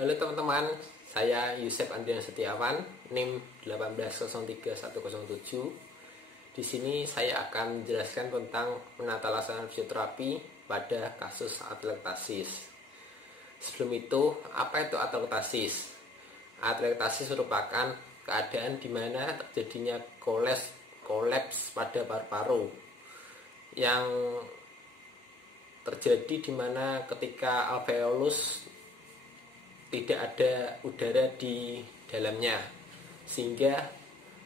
Halo teman-teman, saya Yusef Andrian Setiawan, NIM 1803107. Di sini saya akan menjelaskan tentang penata laksanaan fisioterapi pada kasus atelektasis. Sebelum itu, apa itu atelektasis? Atelektasis merupakan keadaan di mana terjadinya kolaps pada paru-paru yang terjadi di mana ketika alveolus tidak ada udara di dalamnya, sehingga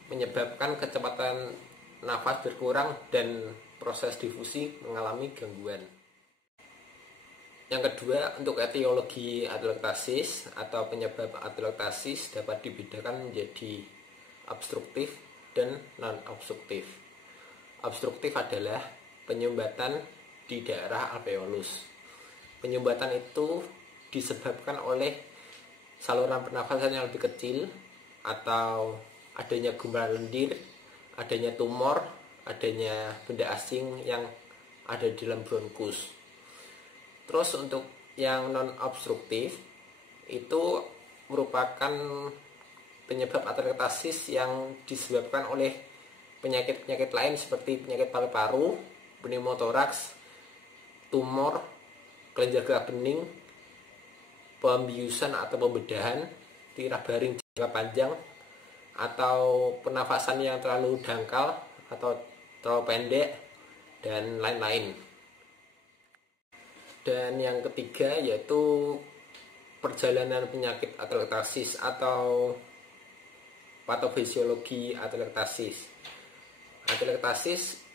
menyebabkan kecepatan nafas berkurang dan proses difusi mengalami gangguan. Yang kedua, untuk etiologi atelektasis atau penyebab atelektasis dapat dibedakan menjadi obstruktif dan non-obstruktif. Obstruktif adalah penyumbatan di daerah alveolus. Penyumbatan itu disebabkan oleh saluran pernafasan yang lebih kecil, atau adanya gumpalan lendir, adanya tumor, adanya benda asing yang ada di dalam bronkus. Terus untuk yang non-obstruktif itu merupakan penyebab atelektasis yang disebabkan oleh penyakit-penyakit lain seperti penyakit paru-paru, pneumotoraks, tumor, kelenjar getah bening, pembiusan atau pembedahan, tirah baring jangka panjang, atau pernafasan yang terlalu dangkal atau terlalu pendek, dan lain-lain. Dan yang ketiga yaitu perjalanan penyakit atelektasis atau patofisiologi atelektasis. Atelektasis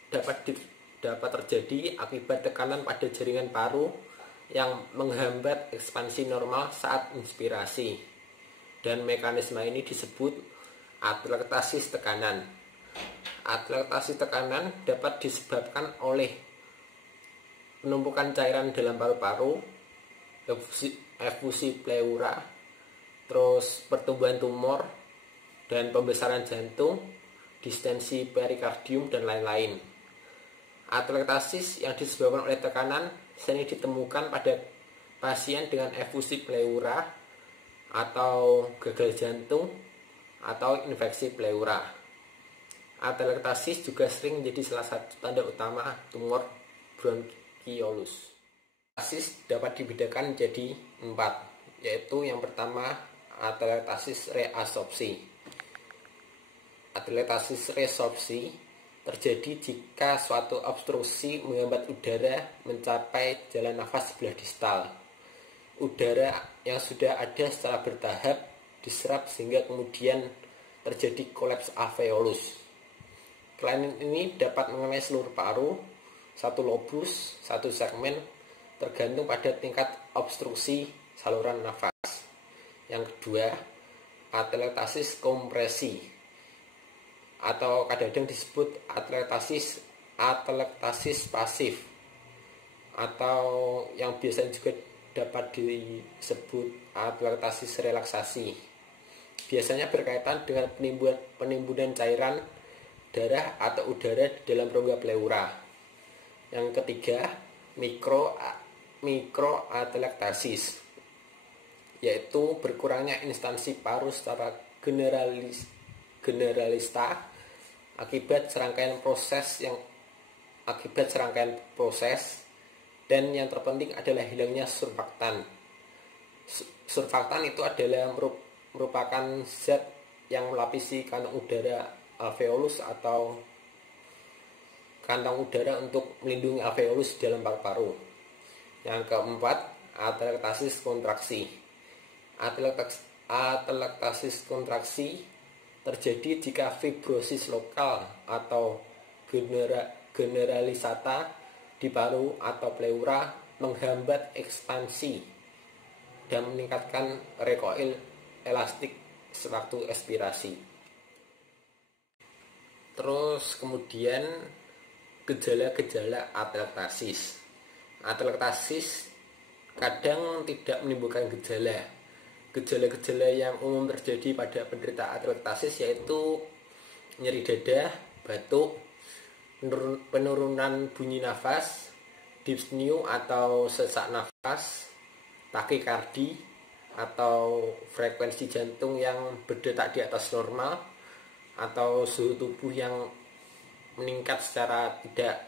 dapat terjadi akibat tekanan pada jaringan paru yang menghambat ekspansi normal saat inspirasi, dan mekanisme ini disebut atelektasis tekanan. Atelektasis tekanan dapat disebabkan oleh penumpukan cairan dalam paru-paru, efusi pleura, terus pertumbuhan tumor dan pembesaran jantung, distensi perikardium, dan lain-lain. Atelektasis yang disebabkan oleh tekanan sering ditemukan pada pasien dengan efusi pleura atau gagal jantung atau infeksi pleura. Atelektasis juga sering menjadi salah satu tanda utama tumor bronkiolus. Atelektasis dapat dibedakan menjadi 4, yaitu yang pertama atelektasis reabsorpsi. Atelektasis reabsorpsi terjadi jika suatu obstruksi menghambat udara mencapai jalan nafas sebelah distal. Udara yang sudah ada secara bertahap diserap sehingga kemudian terjadi kolaps alveolus. Kelainan ini dapat mengenai seluruh paru, satu lobus, satu segmen, tergantung pada tingkat obstruksi saluran nafas. Yang kedua, atelektasis kompresi, atau kadang-kadang disebut atelektasis pasif, atau yang biasanya juga dapat disebut atelektasis relaksasi. Biasanya berkaitan dengan penimbunan cairan darah atau udara di dalam rongga pleura. Yang ketiga, mikroatelektasis, yaitu berkurangnya instansi paru secara generalista akibat serangkaian proses, dan yang terpenting adalah hilangnya surfaktan. Surfaktan itu adalah merupakan zat yang melapisi kantong udara alveolus atau kantong udara untuk melindungi alveolus dalam paru-paru. Yang keempat, atelektasis kontraksi. Atelektasis kontraksi terjadi jika fibrosis lokal atau generalisata di paru atau pleura menghambat ekspansi dan meningkatkan recoil elastik sewaktu expirasi. Terus kemudian gejala-gejala atelektasis. Atelektasis kadang tidak menimbulkan gejala. Gejala-gejala yang umum terjadi pada penderita atelektasis yaitu nyeri dada, batuk, penurunan bunyi nafas, dyspnea atau sesak nafas, takikardi, atau frekuensi jantung yang berdetak di atas normal, atau suhu tubuh yang meningkat secara tidak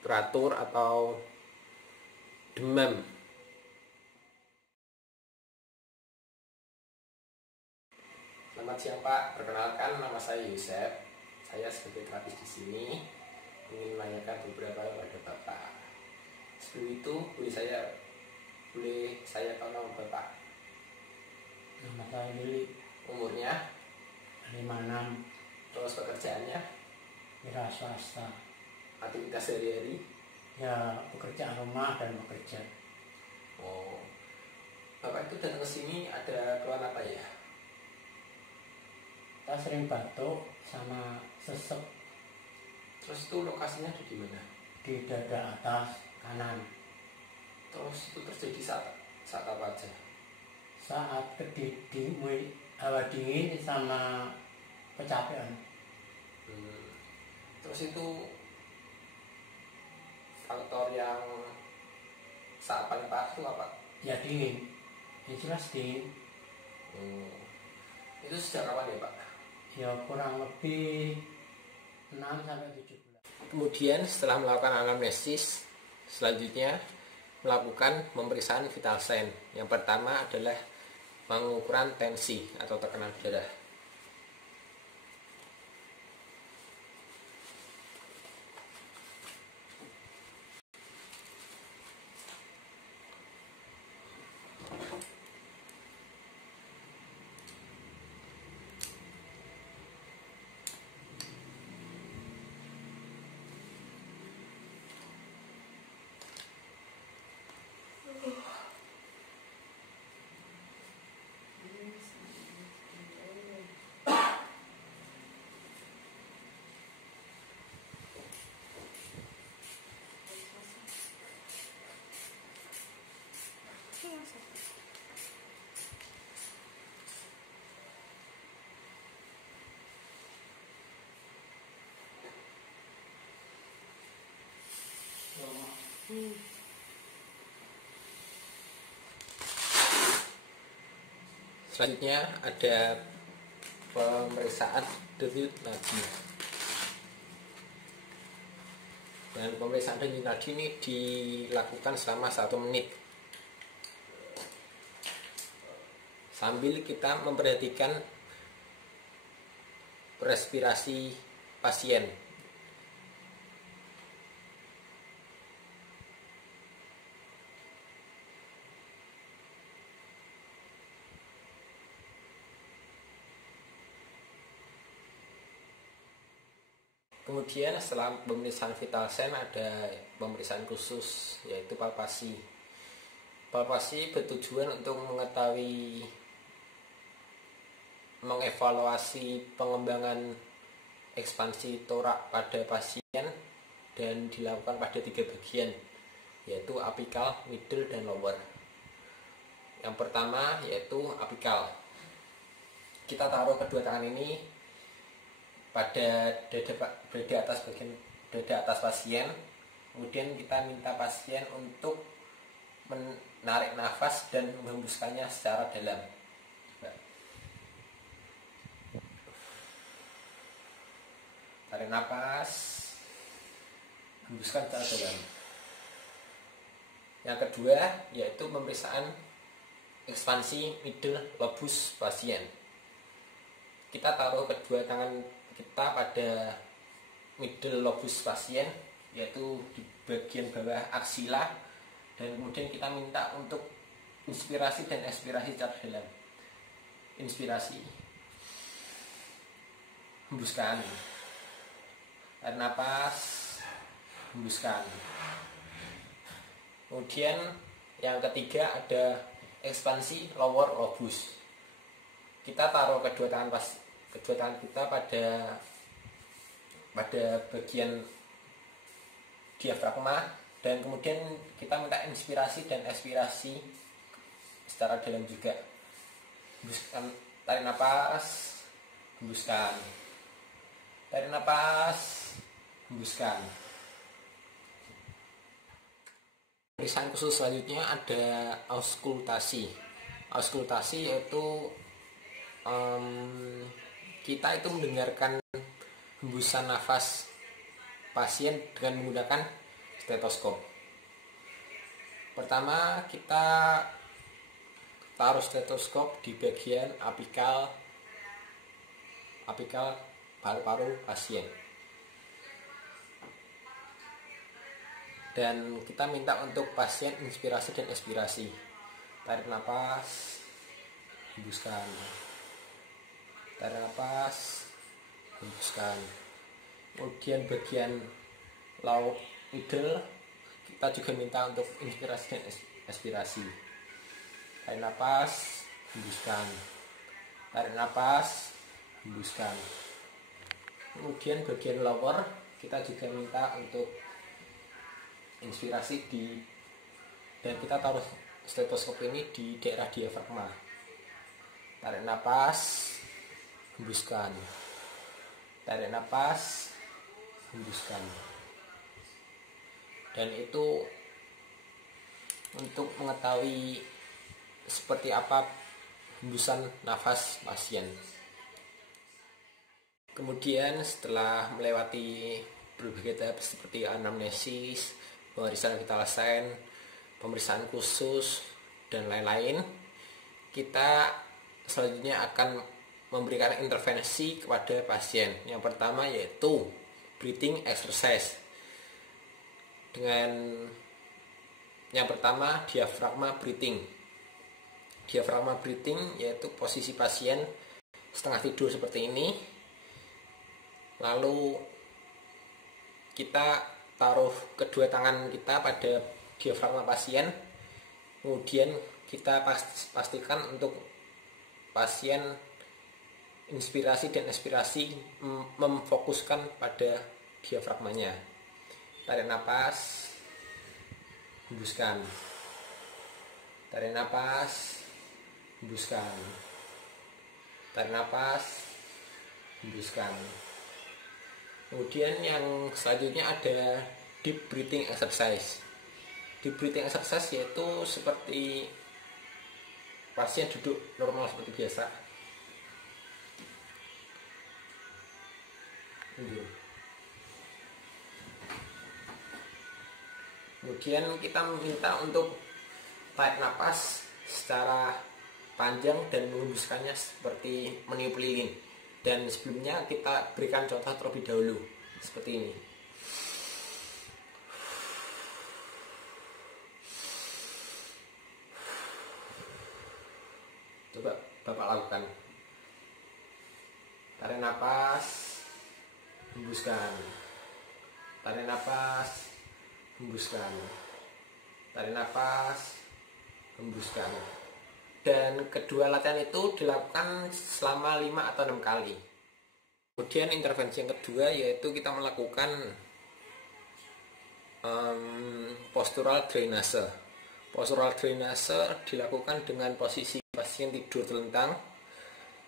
teratur, atau demam. Selamat siang Pak, perkenalkan nama saya Yusef. Saya sebagai terapis di sini ingin menanyakan beberapa hal pada Bapak. Sebelum itu boleh saya tahu nama Bapak? Nama saya Lili, Umurnya, 56, terus pekerjaannya, wira swasta. aktivitas sehari-hari. Ya, pekerjaan rumah dan bekerja. Oh, Bapak itu datang ke sini ada keluhan apa ya? Kita sering batuk sama sesek Terus itu lokasinya di mana? di dada atas kanan. Terus itu terjadi saat apa aja? Saat hawa dingin sama kecapean. Terus itu faktor yang saat paling parah itu apa? Ya dingin, ya jelas dingin. Itu sejak kapan ya Pak? Ya kurang lebih 6-7 bulan. Kemudian setelah melakukan anamnesis, selanjutnya melakukan pemeriksaan vital sign. Yang pertama adalah pengukuran tensi atau tekanan darah. Selanjutnya ada pemeriksaan denyut nadi. Dan pemeriksaan denyut nadi ini dilakukan selama 1 menit. Sambil kita memperhatikan respirasi pasien. Kemudian setelah pemeriksaan vital sign ada pemeriksaan khusus, yaitu palpasi. Palpasi bertujuan untuk mengevaluasi pengembangan ekspansi torak pada pasien, dan dilakukan pada 3 bagian, yaitu apikal, middle, dan lower. Yang pertama yaitu apikal. Kita taruh kedua tangan ini pada dada atas pasien. Kemudian kita minta pasien untuk menarik nafas dan menghembuskannya secara dalam. Tarik nafas, hembuskan secara dalam. Yang kedua yaitu pemeriksaan ekspansi middle lobus pasien. Kita taruh kedua tangan kita pada middle lobus pasien, yaitu di bagian bawah aksila, dan kemudian kita minta untuk inspirasi dan ekspirasi secara dalam. Inspirasi, hembuskan, tarik napas, hembuskan. Kemudian yang ketiga ada ekspansi lower lobus. Kita taruh kedua tangan kita pada bagian diafragma, dan kemudian kita minta inspirasi dan ekspirasi secara dalam juga. Hembuskan, tarik napas, hembuskan, tarik napas, hembuskan. Pemeriksaan khusus selanjutnya ada auskultasi. Auskultasi yaitu kita itu mendengarkan hembusan nafas pasien dengan menggunakan stetoskop. Pertama, kita taruh stetoskop di bagian apikal paru-paru pasien. Dan kita minta untuk pasien inspirasi dan ekspirasi. Tarik nafas, hembuskan. Tarik nafas, hembuskan. Kemudian bagian lauk middle kita juga minta untuk inspirasi dan ekspirasi. Tarik nafas, hembuskan. Tarik nafas, hembuskan. Kemudian bagian lower kita juga minta untuk inspirasi dan kita taruh stetoskop ini di daerah diafragma. Tarik nafas, hembuskan. Tarik nafas, hembuskan. Dan itu untuk mengetahui seperti apa hembusan nafas pasien. Kemudian setelah melewati berbagai tahap seperti anamnesis, pemeriksaan vital sign, pemeriksaan khusus, dan lain-lain, kita selanjutnya akan memberikan intervensi kepada pasien. Yang pertama yaitu breathing exercise. Dengan yang pertama diafragma breathing. Diafragma breathing yaitu posisi pasien setengah tidur seperti ini. Lalu kita taruh kedua tangan kita pada diafragma pasien. Kemudian kita pastikan untuk pasien inspirasi dan ekspirasi memfokuskan pada diafragmanya. Tarik napas, hembuskan. Tarik napas, hembuskan. Tarik napas, hembuskan. Kemudian yang selanjutnya ada deep breathing exercise. Deep breathing exercise yaitu seperti pasien duduk normal seperti biasa. Kemudian kita minta untuk tarik napas secara panjang dan menghembuskannya seperti meniup lilin. Dan sebelumnya kita berikan contoh terlebih dahulu seperti ini. Coba Bapak lakukan. Tarik napas, hembuskan. Tarik napas, hembuskan. Tarik napas, hembuskan. Dan kedua latihan itu dilakukan selama 5 atau 6 kali. Kemudian intervensi yang kedua yaitu kita melakukan postural drainase. Postural drainase dilakukan dengan posisi pasien tidur telentang.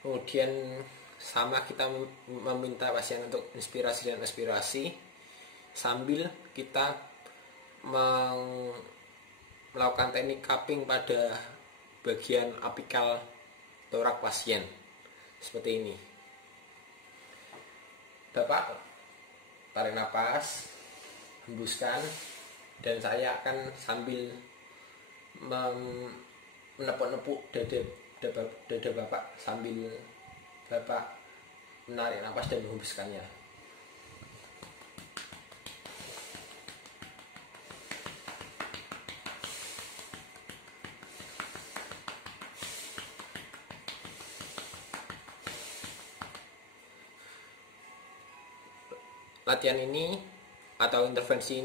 Kemudian sama kita meminta pasien untuk inspirasi dan ekspirasi sambil kita melakukan teknik cupping pada bagian apikal torak pasien seperti ini. Bapak tarik nafas, hembuskan, dan saya akan sambil menepuk-nepuk dada Bapak sambil Bapak menarik nafas dan menghembuskannya. Latihan ini atau intervensi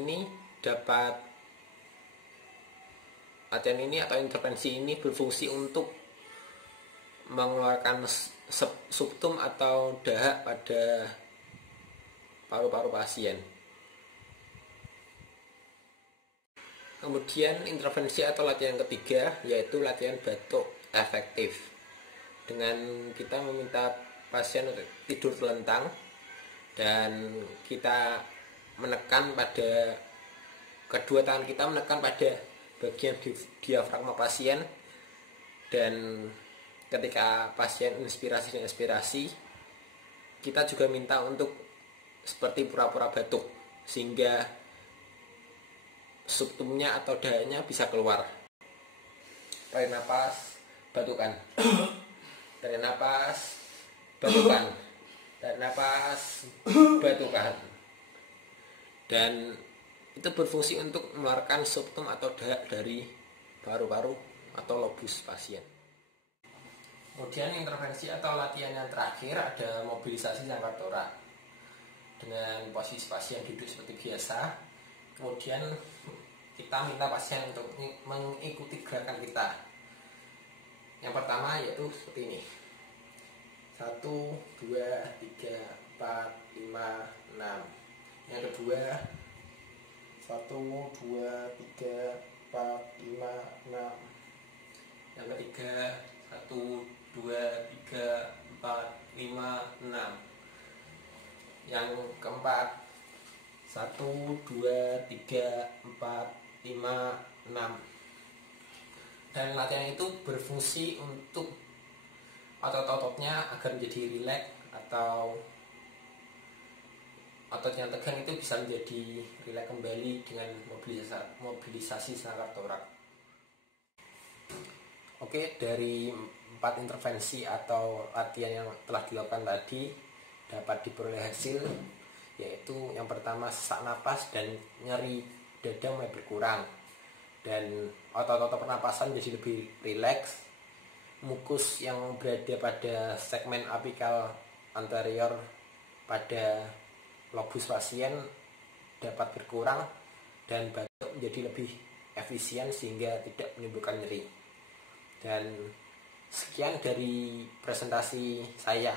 ini berfungsi untuk mengeluarkan subtum atau dahak pada paru-paru pasien. Kemudian intervensi atau latihan ketiga yaitu latihan batuk efektif. Dengan kita meminta pasien tidur telentang dan kita menekan pada kedua tangan kita menekan pada bagian diafragma pasien Dan ketika pasien inspirasi, kita juga minta untuk seperti pura-pura batuk, sehingga subtumnya atau dahaknya bisa keluar. Tarik napas, batukan. Tarik napas, batukan. Tarik napas, batukan. Dan itu berfungsi untuk mengeluarkan subtum atau dahak dari paru-paru atau lobus pasien. Kemudian intervensi atau latihan yang terakhir ada mobilisasi sangkar torak dengan posisi pasien duduk seperti biasa. Kemudian kita minta pasien untuk mengikuti gerakan kita. Yang pertama yaitu seperti ini. 1, 2, 3, 4, 5, 6. Yang kedua 1, 2, 3, 4, 5, 6. Yang ketiga 1, 2, 3, 4, 5, 6. Yang keempat 1, 2, 3, 4, 5, 6. Dan latihan itu berfungsi untuk otot-ototnya agar menjadi rileks, atau otot yang tegang itu bisa menjadi rileks kembali dengan mobilisasi sangkar torak. Oke, dari 4 intervensi atau latihan yang telah dilakukan tadi dapat diperoleh hasil, yaitu yang pertama sesak napas dan nyeri dada mulai berkurang, dan otot-otot pernapasan jadi lebih rileks. Mukus yang berada pada segmen apikal anterior pada lobus pasien dapat berkurang, dan batuk menjadi lebih efisien sehingga tidak menimbulkan nyeri. Dan sekian dari presentasi saya,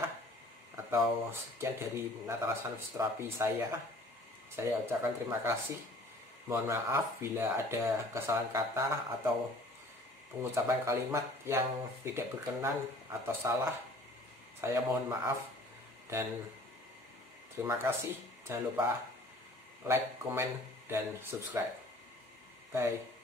atau sekian dari penatasan fisioterapi saya. Saya ucapkan terima kasih. Mohon maaf bila ada kesalahan kata atau pengucapan kalimat yang tidak berkenan atau salah. Saya mohon maaf dan terima kasih. Jangan lupa like, comment, dan subscribe. Bye.